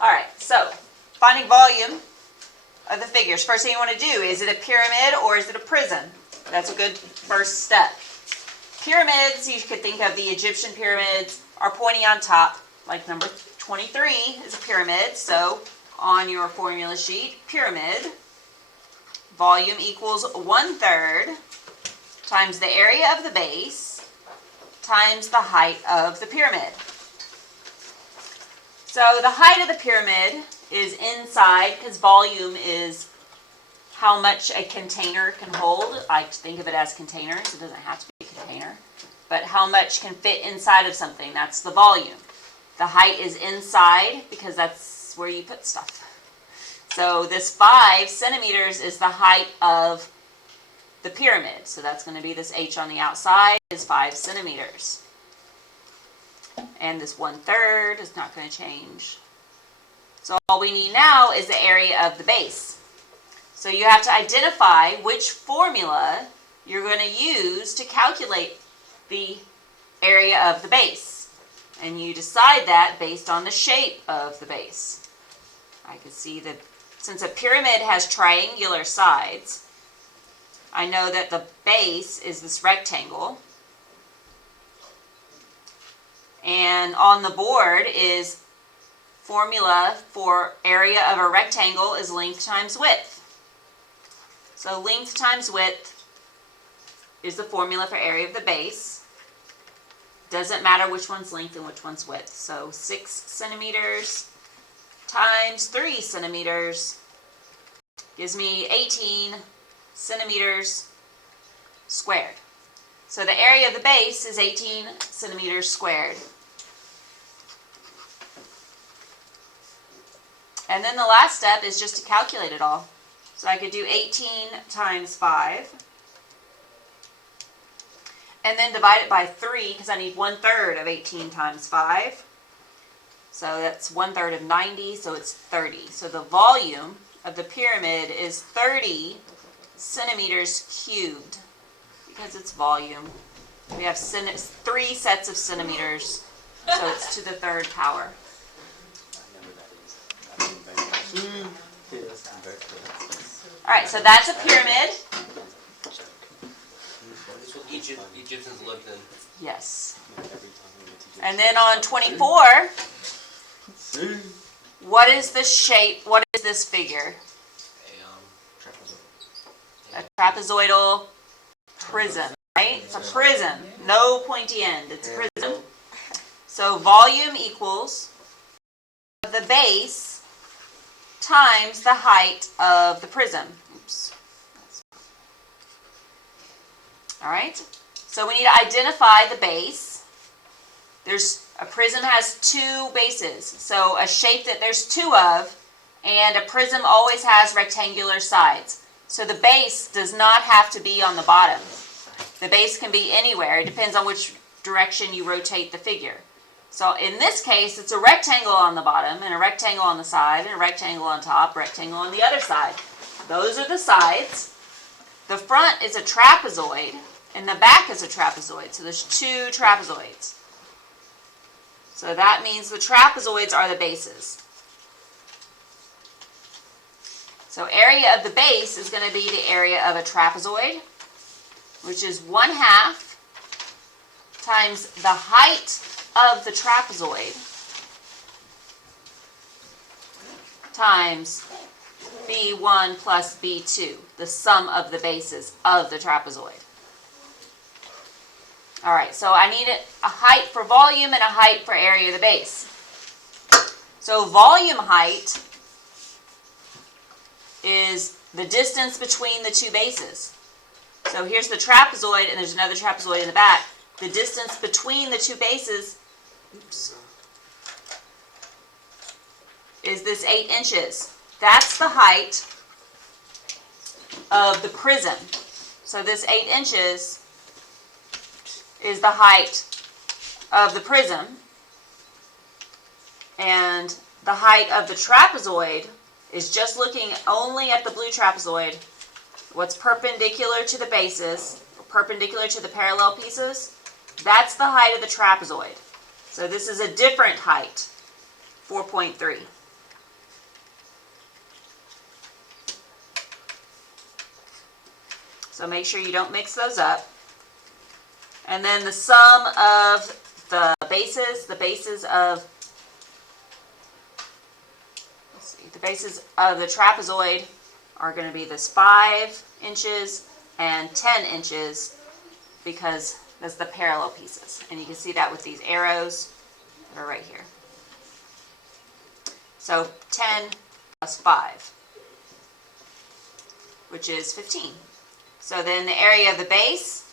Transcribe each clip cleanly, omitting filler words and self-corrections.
All right, so finding volume of the figures. First thing you want to do, is it a pyramid or is it a prism? That's a good first step. Pyramids, you could think of the Egyptian pyramids, are pointy on top, like number 23 is a pyramid. So on your formula sheet, pyramid, volume equals 1/3 times the area of the base times the height of the pyramid. So the height of the pyramid is inside, because volume is how much a container can hold. I think of it as containers. It doesn't have to be a container. But how much can fit inside of something, that's the volume. The height is inside because that's where you put stuff. So this 5 centimeters is the height of the pyramid. So that's going to be this H on the outside is 5 centimeters. And this 1/3 is not going to change. So all we need now is the area of the base. So you have to identify which formula you're going to use to calculate the area of the base. And you decide that based on the shape of the base. I can see that since a pyramid has triangular sides, I know that the base is this rectangle. And on the board is formula for area of a rectangle is length times width. So length times width is the formula for area of the base. Doesn't matter which one's length and which one's width. So 6 centimeters times 3 centimeters gives me 18 centimeters squared. So the area of the base is 18 centimeters squared. And then the last step is just to calculate it all. So I could do 18 times 5. And then divide it by 3, because I need 1/3 of 18 times 5. So that's 1/3 of 90, so it's 30. So the volume of the pyramid is 30 centimeters cubed, because it's volume. We have 3 sets of centimeters, so it's to the 3rd power. All right, so that's a pyramid. Egyptians lived in. Yes. And then on 24, what is the shape? What is this figure? A trapezoidal prism, right? It's a prism. No pointy end. It's a prism. So volume equals the base times the height of the prism. Oops. All right. So we need to identify the base. A prism has 2 bases. So a shape that there's 2 of, and a prism always has rectangular sides. So the base does not have to be on the bottom. The base can be anywhere. It depends on which direction you rotate the figure. So in this case, it's a rectangle on the bottom, and a rectangle on the side, and a rectangle on top, rectangle on the other side. Those are the sides. The front is a trapezoid, and the back is a trapezoid. So there's 2 trapezoids. So that means the trapezoids are the bases. So area of the base is going to be the area of a trapezoid, which is 1/2 times the height of the trapezoid times B1 plus B2, the sum of the bases of the trapezoid. All right, so I need a height for volume and a height for area of the base. So volume height is the distance between the 2 bases. So here's the trapezoid, and there's another trapezoid in the back. The distance between the 2 bases is this 8 inches. That's the height of the prism. So this 8 inches is the height of the prism. And the height of the trapezoid is just looking only at the blue trapezoid. What's perpendicular to the bases, perpendicular to the parallel pieces, that's the height of the trapezoid. So this is a different height 4.3. So make sure you don't mix those up. And then the sum of the bases of, the bases of the trapezoid are going to be this 5 inches and 10 inches because that's the parallel pieces. And you can see that with these arrows that are right here. So 10 plus 5, which is 15. So then the area of the base,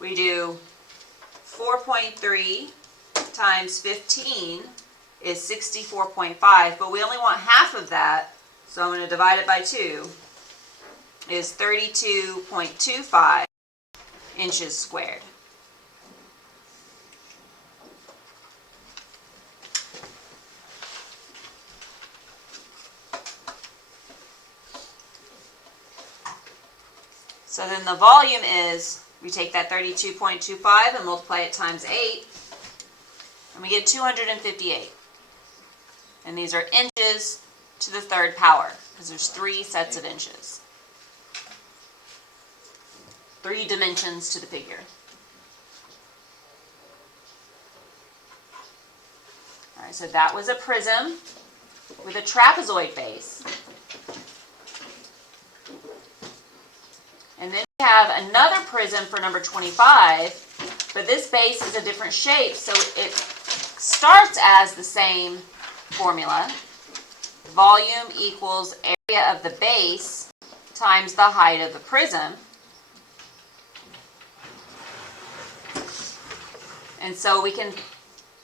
we do 4.3 times 15 is 64.5, but we only want half of that, so I'm going to divide it by 2, is 32.25 inches squared. So then the volume is, we take that 32.25 and multiply it times 8, and we get 258. And these are inches to the third power, because there's 3 sets of inches. 3 dimensions to the figure. Alright, so that was a prism with a trapezoid base. And then we have another prism for number 25, but this base is a different shape, so it starts as the same formula. Volume equals area of the base times the height of the prism. And so we can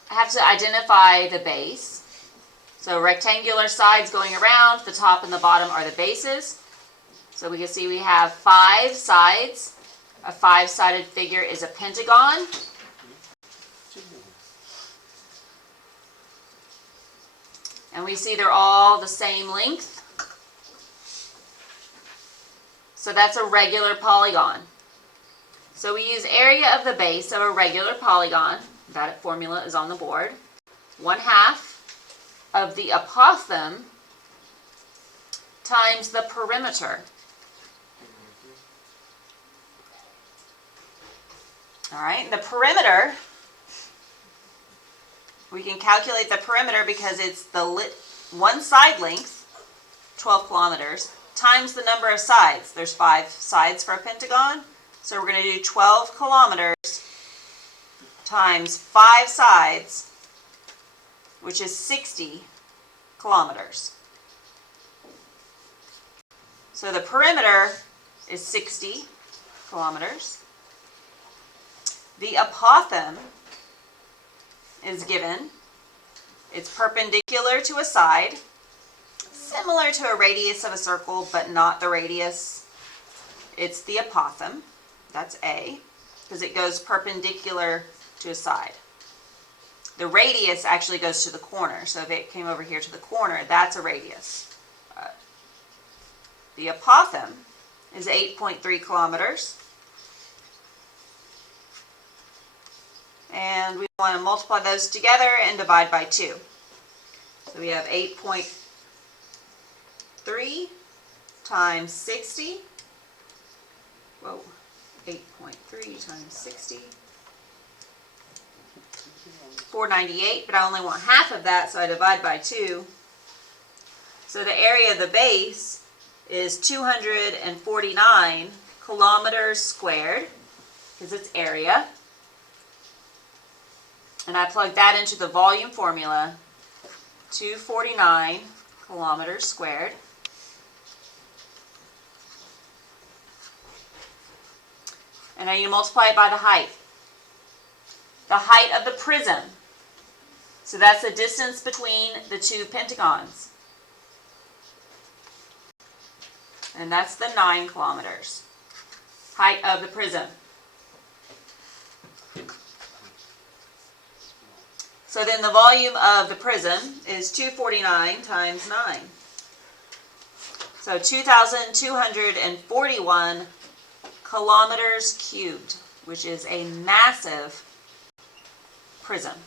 have to identify the base. So rectangular sides going around, the top and the bottom are the bases. So we can see we have 5 sides. A 5-sided figure is a pentagon. And we see they're all the same length. So that's a regular polygon. So we use area of the base of a regular polygon. That formula is on the board. 1/2 of the apothem times the perimeter. All right, the perimeter, we can calculate the perimeter because it's the one side length, 12 kilometers, times the number of sides. There's 5 sides for a pentagon, so we're going to do 12 kilometers times 5 sides, which is 60 kilometers. So the perimeter is 60 kilometers. The apothem is given. It's perpendicular to a side, similar to a radius of a circle, but not the radius. It's the apothem. That's A, because it goes perpendicular to a side. The radius actually goes to the corner. So if it came over here to the corner, that's a radius. The apothem is 8.3 kilometers. And we want to multiply those together and divide by 2. So we have 8.3 times 60. Whoa, 8.3 times 60. 498, but I only want half of that, so I divide by 2. So the area of the base is 249 kilometers squared, because it's area. And I plug that into the volume formula, 249 kilometers squared. And I need to multiply it by the height. The height of the prism. So that's the distance between the 2 pentagons. And that's the 9 kilometers. Height of the prism. So then the volume of the prism is 249 times 9. So 2,241 kilometers cubed, which is a massive prism.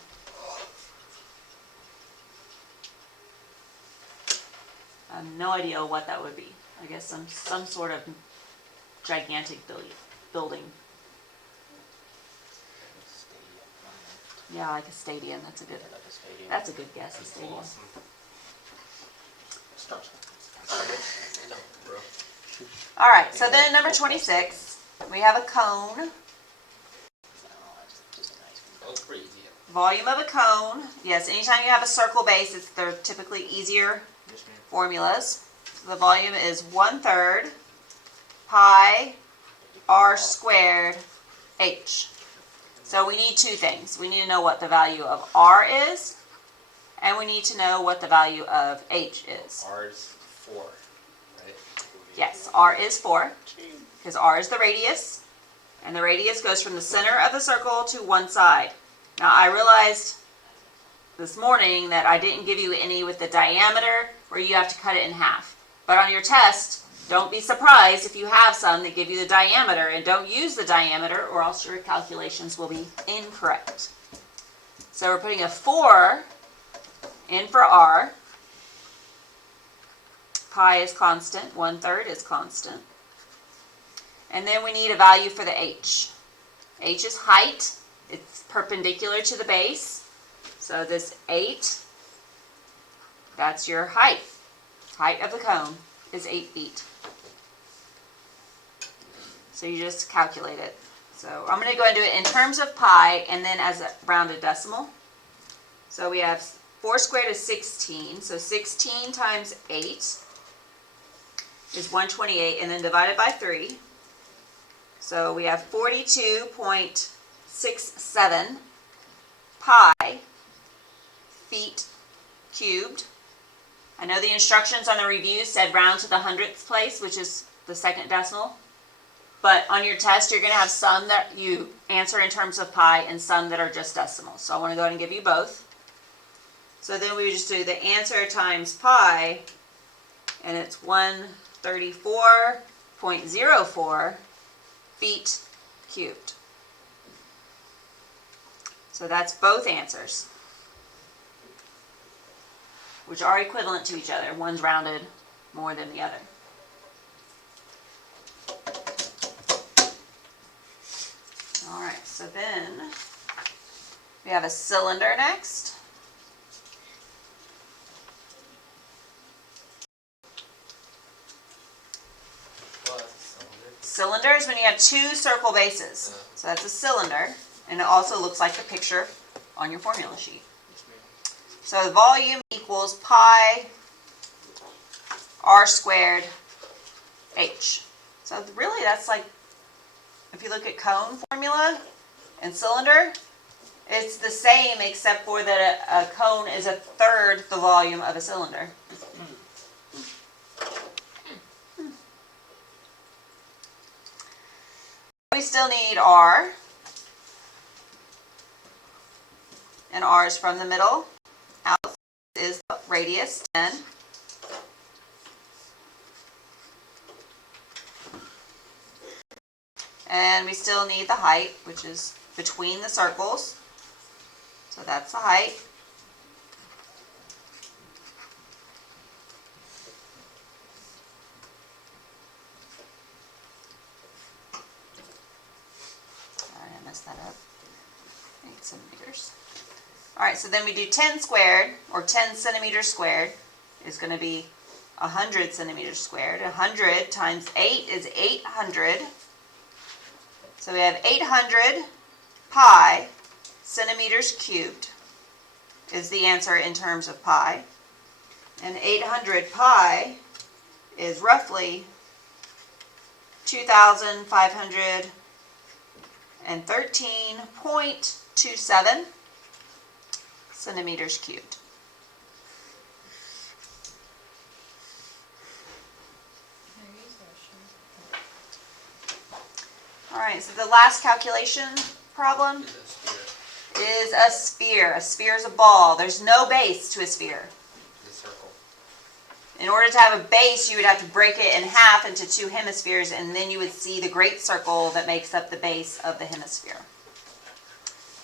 I have no idea what that would be. I guess some sort of gigantic building. Yeah, like a stadium. That's a good guess. A stadium. Awesome. No, bro. All right. So then number 26, we have a cone. That was pretty easy. Volume of a cone. Yes, anytime you have a circle base, they're typically easier formulas. So the volume is 1/3 pi r squared h. So we need two things. We need to know what the value of r is, and we need to know what the value of h is. R is 4, right? Yes, r is 4, because r is the radius, and the radius goes from the center of the circle to one side. Now, I realized this morning that I didn't give you any with the diameter where you have to cut it in half. But on your test, don't be surprised if you have some that give you the diameter, and don't use the diameter or else your calculations will be incorrect. So we're putting a 4 in for r. Pi is constant, 1/3 is constant. And then we need a value for the h. H is height. It's perpendicular to the base. So this 8, that's your height. Height of the cone is 8 feet. So you just calculate it. So I'm going to go and do it in terms of pi and then as a rounded decimal. So we have 4 squared is 16. So 16 times 8 is 128, and then divided by 3. So we have 42.67 pi feet cubed. I know the instructions on the review said round to the hundredths place, which is the second decimal. But on your test, you're going to have some that you answer in terms of pi and some that are just decimals. So I want to go ahead and give you both. So then we would just do the answer times pi, and it's 134.04 feet cubed. So that's both answers, which are equivalent to each other. One's rounded more than the other. All right, so then we have a cylinder next. Cylinder is when you have two circle bases. So that's a cylinder, and it also looks like the picture on your formula sheet. So the volume equals pi r squared h. So really that's like, if you look at cone formula and cylinder, it's the same except for that a cone is 1/3 the volume of a cylinder. We still need r, and r is from the middle out is the radius 10. And we still need the height, which is between the circles. So that's the height. Sorry, I messed that up. 8 centimeters. All right, so then we do 10 squared, or 10 centimeters squared, is going to be 100 centimeters squared. 100 times 8 is 800. So we have 800 pi centimeters cubed is the answer in terms of pi. And 800 pi is roughly 2,513.27 centimeters cubed. All right, so the last calculation problem is a sphere. A sphere is a ball. There's no base to a sphere. The circle. In order to have a base, you would have to break it in half into 2 hemispheres, and then you would see the great circle that makes up the base of the hemisphere.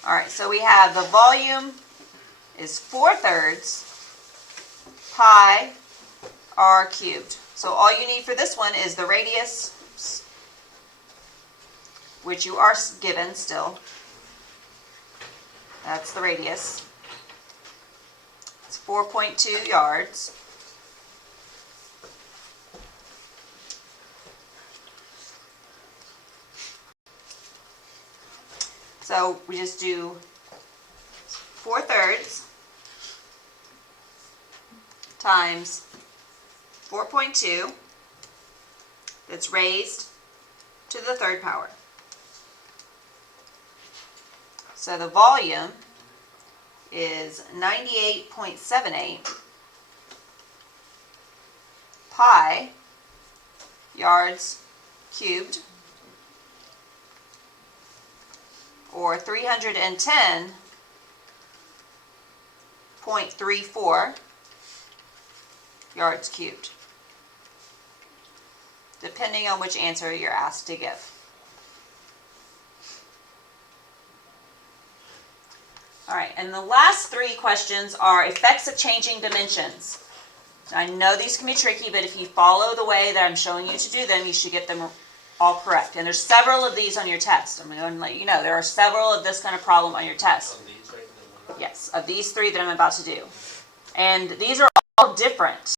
All right, so we have the volume is 4/3 pi r cubed. So all you need for this one is the radius, which you are given still. That's the radius. It's 4.2 yards. So we just do 4/3 times 4.2 that's raised to the third power. So the volume is 98.78 pi yards cubed, or 310.34 yards cubed, depending on which answer you're asked to give. All right, and the last three questions are effects of changing dimensions. I know these can be tricky, but if you follow the way that I'm showing you to do them, you should get them all correct. And there's several of these on your test. I'm going to let you know there are several of this kind of problem on your test. On these right now. Yes, of these three that I'm about to do. And these are all different.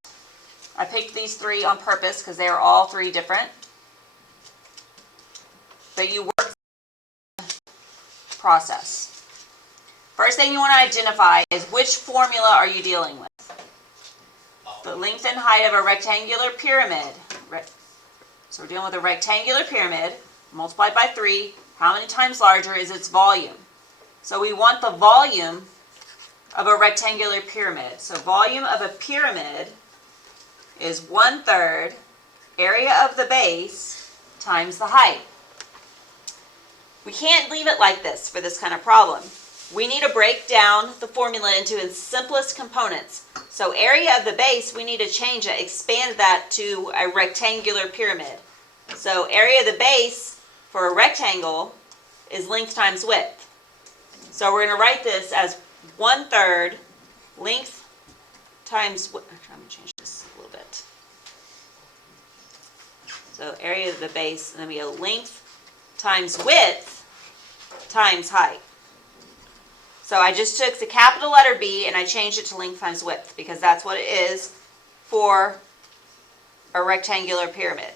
I picked these three on purpose because they are all three different. But you work the process. First thing you want to identify is which formula are you dealing with? The length and height of a rectangular pyramid. So we're dealing with a rectangular pyramid multiplied by 3. How many times larger is its volume? So we want the volume of a rectangular pyramid. So volume of a pyramid is 1/3 area of the base times the height. We can't leave it like this for this kind of problem. We need to break down the formula into its simplest components. So area of the base, we need to change it, expand that to a rectangular pyramid. So area of the base for a rectangle is length times width. So we're going to write this as 1/3 length times width. I'm going to change this a little bit. So area of the base, and then we have length times width times height. So I just took the capital letter B and I changed it to length times width because that's what it is for a rectangular pyramid.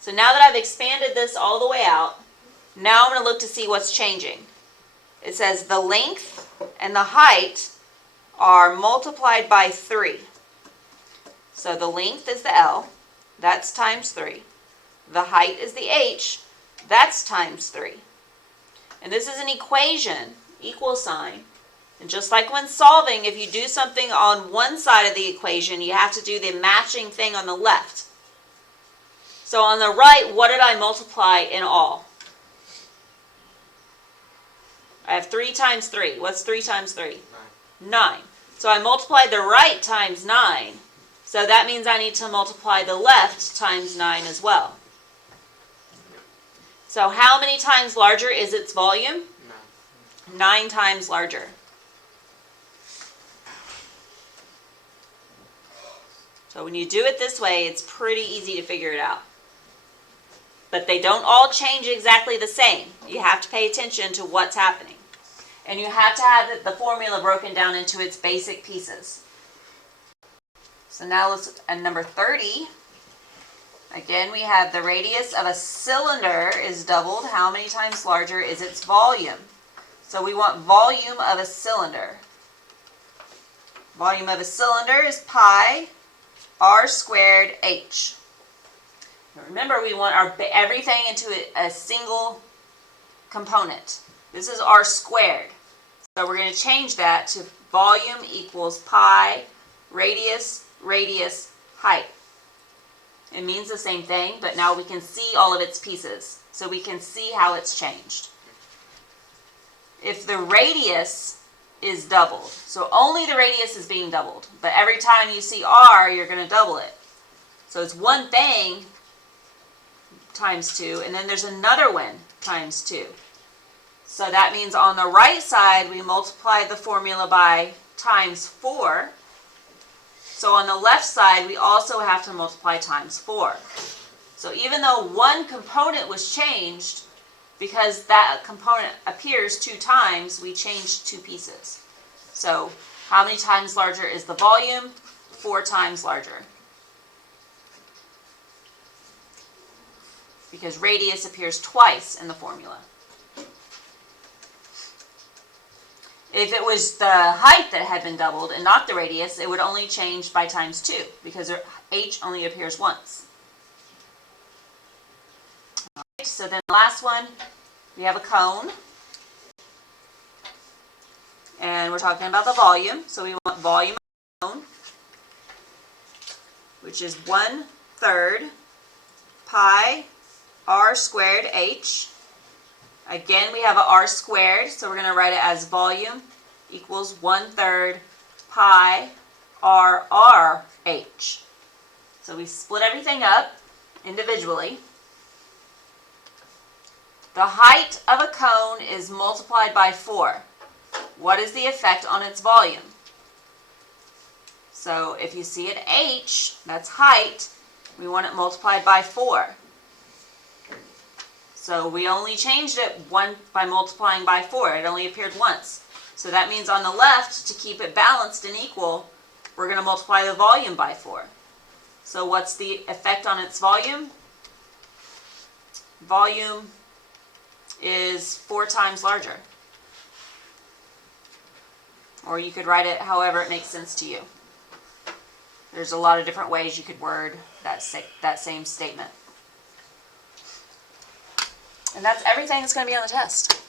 So now that I've expanded this all the way out, now I'm going to look to see what's changing. It says the length and the height are multiplied by 3. So the length is the L, that's times 3. The height is the H, that's times 3. And this is an equation, equal sign. And just like when solving, if you do something on one side of the equation, you have to do the matching thing on the left. So on the right, what did I multiply in all? I have 3 times 3. What's 3 times 3? 9. So I multiplied the right times 9. So that means I need to multiply the left times 9 as well. So how many times larger is its volume? 9 times larger. So when you do it this way, it's pretty easy to figure it out. But they don't all change exactly the same. You have to pay attention to what's happening. And you have to have the formula broken down into its basic pieces. So now let's look at number 30. Again, we have the radius of a cylinder is doubled. How many times larger is its volume? So we want volume of a cylinder. Volume of a cylinder is pi r squared h. Remember, we want everything into a single component. This is r squared. So we're going to change that to volume equals pi radius height. It means the same thing, but now we can see all of its pieces. So we can see how it's changed. If the radius is doubled, so only the radius is being doubled, but every time you see r, you're going to double it. So it's one thing times 2, and then there's another one times 2. So that means on the right side, we multiply the formula by times 4. So on the left side, we also have to multiply times 4. So even though one component was changed, because that component appears 2 times, we changed 2 pieces. So how many times larger is the volume? 4 times larger. Because radius appears twice in the formula. If it was the height that had been doubled and not the radius, it would only change by times 2, because h only appears once. All right, so then the last one, we have a cone. And we're talking about the volume, so we want volume of the cone, which is 1/3 pi r squared h. Again, we have a r squared, so we're going to write it as volume equals 1/3 pi r h. So we split everything up individually. The height of a cone is multiplied by 4. What is the effect on its volume? So if you see an h, that's height, we want it multiplied by 4. So we only changed it by multiplying by 4. It only appeared once. So that means on the left, to keep it balanced and equal, we're going to multiply the volume by 4. So what's the effect on its volume? Volume is 4 times larger. Or you could write it however it makes sense to you. There's a lot of different ways you could word that same statement. And that's everything that's going to be on the test.